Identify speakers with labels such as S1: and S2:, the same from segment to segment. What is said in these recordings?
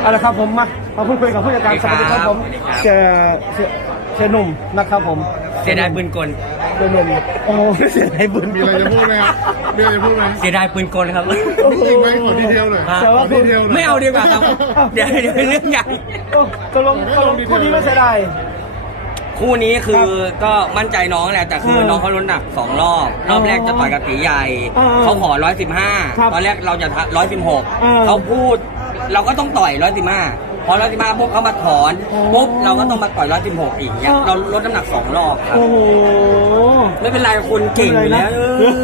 S1: เอาละครับผมมาพูดคุยกับผู้จัดการสวัสดีครับผมเจหนุ่มนะครับผม
S2: เสียดายปืนกล
S1: เจหนุ่มโอ้เสียดายปืน
S3: มีอะไรจะพูดไหมครับมีอะไรจะพูดไหม
S2: เสียดายปืนกลครับ
S3: จริงไหมขอดีเทลหน่อย
S1: แต่ว่า
S3: ดีเทล
S2: ไม่เอาดีกว่าครับเดี๋ยวเป็นเรื่องใหญ่
S1: ตกลงคู่นี้ไม่เสียดาย
S2: คู่นี้คือก็มั่นใจน้องแหละแต่คือน้องเขาลดหนัก2 รอบแรกจะต่อยกับตีใหญ่เขาขอ115ตอนแรกเราจะ116เขาพูดเราก็ต้องต่อย115พอ115ปุ๊บเขามาถอนปุ๊บเราก็ต้องมาต่อย116อีกเนี่ยเราลดน้ำหนัก2 รอบครับ
S1: โอ้โห
S2: ไม่เป็นไรคนเก่งอยู่แล้ว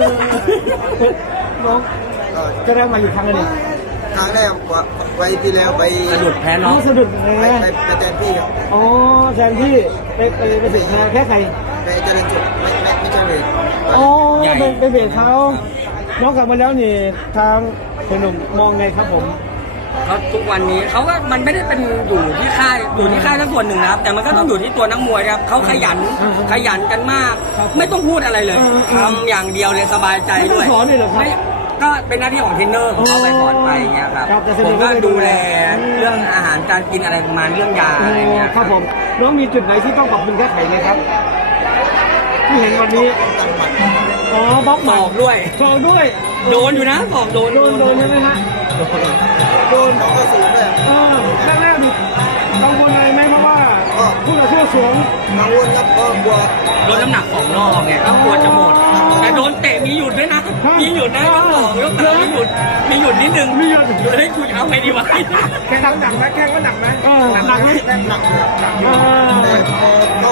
S1: น้องจะได้มาอยู่ครั้งนึง
S4: ครั้งแรกไปที่แล้วไป
S2: สะดุดแพ้น้อง
S1: สะดุด
S4: ไปแทนที่ครับ
S1: อ๋อแทนที่ไปเบียดแค่ใคร
S4: ไปเจริญจุดไม่ใช่เลย
S1: อ๋อไปเบียดเขาน้องกลับมาแล้วนี่ทางคนหนุ่มมองไงครับผม
S2: เขาทุกวันนี้เขาก็มันไม่ได้เป็นอยู่ที่ค่ายทั้งส่วนหนึ่งนะครับแต่มันก็ต้องอยู่ที่ตัวนักมวยครับเขาขยันกันมากไม่ต้องพูดอะไรเลยทำอย่างเดียวเลยสบายใจด้วยก็เป็นหน้าที่ของเทรนเนอร์ของเขาไปสอนไปอย่างเงี้ยครับผมก็ดูแลเรื่องอาหารการกินอะไรประมาณเรื่องยาอะไรเงี้ย
S1: ครับผมน้องมีจุดไหนที่ต้องปรับปรุงแก้ไขไหมครับที่เห็นวันนี้อ๋อบล็อก
S2: สอกด้วยโดนอยู่นะสอกโดน
S1: ใช่ไหมฮะโดน
S4: น้องก็สูงเลย
S1: แรกๆดิกังวลอะไรไหมเพราะว่าผู้ต่อสู้สูง
S4: กังวลครับก็กลัว
S2: ลดน้ำหนัก2 รอบไงก็กลัวจะหมดแต่โดนเตะมีหยุดด้วยนะมีหยุดนะยก3มีหยุดนิดนึงให้คุยเอาไงดีวะ
S1: แข่งหนักไหมแข่งก็หนักไหมหนักไหม
S4: หนักแต่พอเข้า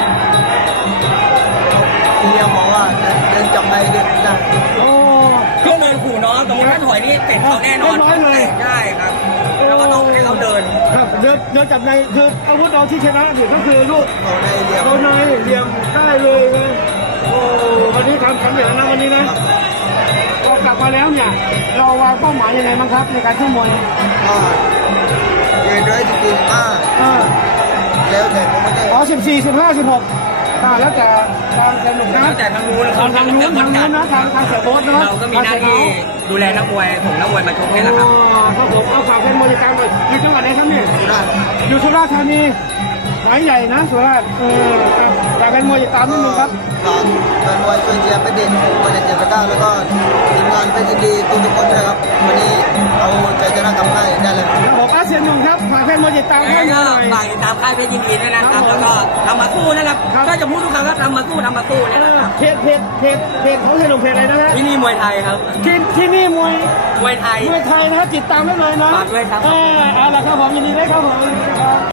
S4: ทีเดียวบอกว่าเดินจับไปเดินได้
S2: เครื่องเดินขู่น้องตรงนั้นถอยนี่เตะเขาแน่นอนใช่ครับแล้วก็ต้องให้เขาเดิน
S1: ครับเดินจับในคืออาวุธเราที่ชนะอยู่ก็คือลูกเขาในเหลี่ยมได้เลยนะโอ้วันนี้ทำสำเร็จแล้วนะวันนี้นะพอกลับมาแล้วเนี่ยเราวางเป้าหมายยังไงบ้างครับในการขึ้นมวย
S4: เดินด้วยจริงๆแล้วแต่ผมไม่ได้
S1: อ๋อ14 15 16แล้วแต่ทางสนุกนะ
S2: แต่ทางนู้น
S1: ทางนู้นนะทางเสือโบ๊ทนะ
S2: เราก็มีหน้าที่ดูแลนักมวยส่งนักมวยมาชกนี่แหละครับ
S1: ครับผมเอาฝากเป็นบริการหน่อยอยู่จังหวัดไหนครับเนี่ยอยู่สุราษฎร์ธานีสายใหญ่นะสุราษฎร์แต่เป็นมวยตามนิดนึงครับ
S4: ฝากแฟนมวยช่วยเชียร์เป็นเด่นวันเจ็ดประการแล้วก็ทีมงานเป็นดีทุกคนด้วยครับวันนี้เอาใจชนะกลับให้ได้เลย
S1: ผมอาเซียนหนุ่มครับฝากแฟนมวยติดตามให้หน่อย
S2: ฝากติดตามค่ายเพชรยินดีด้วยนะครับแล้วก็ทำมาสู้นะครับก็จะพูดทุกครั้งก็ทำมาสู้นี่แหละครับ
S1: เพจเขาเรียนเพจอะไรนะฮะ
S2: ที่นี่มวยไทยครับ
S1: ที่นี่ม
S2: วยไทย
S1: นะครับติดตามได้เลยนะ
S2: ฝากด้วยครับ
S1: เอาละครับผมยินดีด้วยครับผม